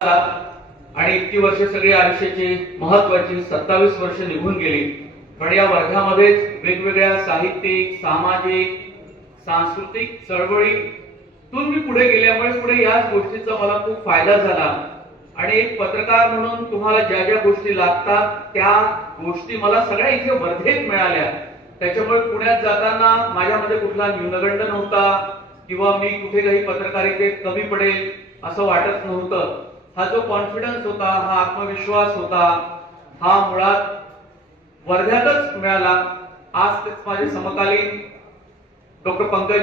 आणि इतकी वर्ष सगळी आयुष्याची महत्वाची 27 वर्ष निघून गेली, पण या वर्धामध्येच वेगवेगळ्या साहित्यिक, सामाजिक, सांस्कृतिक चळवळीतून मी पुढे गेल्यामुळे पुढे याच गोष्टीचा मला खूप फायदा झाला. आणि एक पत्रकार म्हणून तुम्हाला ज्या ज्या गोष्टी लागतात त्या गोष्टी मला सगळ्या इथे वर्धेत मिळाल्या. त्याच्यामुळे पुण्यात जाताना माझ्यामध्ये कुठला न्यूनगंड नव्हता किंवा मी कुठे काही पत्रकारितेत कमी पडेल असं वाटत नव्हतं. हा जो कॉन्फिडन्स होता, हा आत्मविश्वास होता, हा मुळात वर्ध्यातच मिळाला. आज तेच माझे समकालीन डॉक्टर पंकज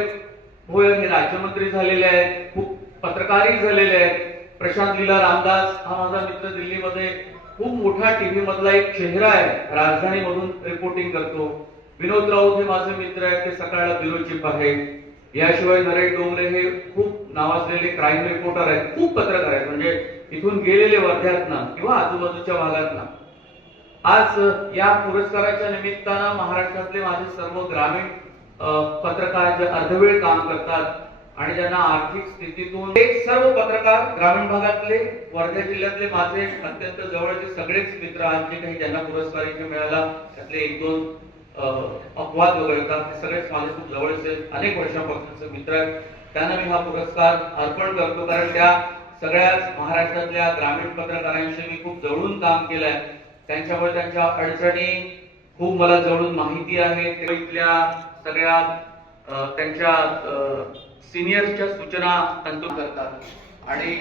भोयर हे राज्यमंत्री झालेले आहेत, खूप पत्रकारही झालेले आहेत. प्रशांत लीला रामदास हा माझा मित्र दिल्लीमध्ये खूप मोठा टीव्ही मधला एक चेहरा आहे, राजधानी मधून रिपोर्टिंग करतो. विनोद राऊत हे माझे मित्र आहेत, ते सकाळला ब्युरो चीफ आहेत. याशिवाय नरेश डोंगरे हे खूप नावाजलेले क्राईम रिपोर्टर आहेत, खूप पत्रकार आहेत, म्हणजे इथून गेलेले वर्ध्यातनं किंवा आजूबाजूच्या भागातनं. आज या पुरस्काराच्या निमित्तानं महाराष्ट्रातले माझे सर्व ग्रामीण पत्रकार जे अर्धवेळ काम करतात आणि ज्यांना आर्थिक स्थितीतून एक सर्व पत्रकार ग्रामीण भागातले वर्धा जिल्ह्यातले माझे अत्यंत जवळचे सगळेच मित्र आज जे काही ज्यांना पुरस्कार इथे मिळाला त्यातले एक दोन अपवाद वगळता हे सगळेच माझे खूप जवळचे अनेक वर्षांपासूनचे मित्र आहेत. त्यांना मी हा पुरस्कार अर्पण करतो, कारण त्या सगळ्याच महाराष्ट्रातल्या ग्रामीण पत्रकारांशी मी खूप जवळून काम केलंय. त्यांच्यामुळे त्यांच्या अडचणी खूप मला जवळून माहिती आहे. इथल्या सगळ्या त्यांच्या सिनियर्सच्या सूचना तंतू करतात आणि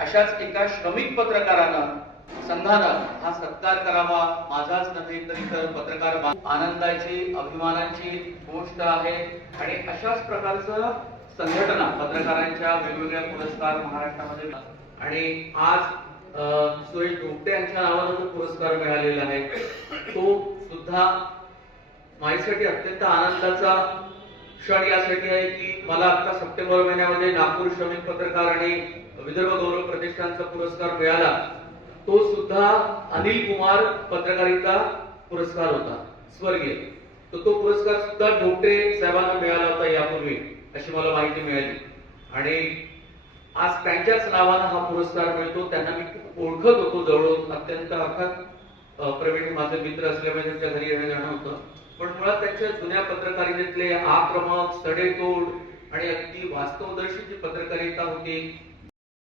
अशाच एका श्रमिक पत्रकारानं संघानं हा सत्कार करावा. माझाच नव्हे तर इतर पत्रकार आनंदाची अभिमानाची गोष्ट आहे. आणि अशाच प्रकारचं संघटना पत्रकारांच्या वेगवेगळ्या पुरस्कार महाराष्ट्रामध्ये आणि आज सुरेश धोपटे यांच्या नावानं जो पुरस्कार मिळालेला आहे तो सुद्धा माझ्यासाठी अत्यंत आनंदाचा क्षण यासाठी आहे की मला आता सप्टेंबर महिन्यामध्ये नागपूर श्रमिक पत्रकार आणि विदर्भ गौरव प्रतिष्ठानचा पुरस्कार मिळाला. तो सुद्धा अनिल कुमार पत्रकारिता पुरस्कार होता, स्वर्गीय. तो पुरस्कार सुद्धा धोपटे साहेबांना मिळाला होता यापूर्वी अशी मला माहिती मिळाली. आणि आज त्यांच्याच नावानं हा पुरस्कार मिळतो. त्यांना मी खूप ओळखत होतो जवळून, अत्यंत अर्थात प्रवीण माझे मित्र असल्यामुळे त्यांच्या घरी येणं जाणं होतं, पण मुळात त्यांच्या जुन्या पत्रकारितेतले आक्रमक, सडेतोड आणि अगदी वास्तवदर्शी जी पत्रकारिता होती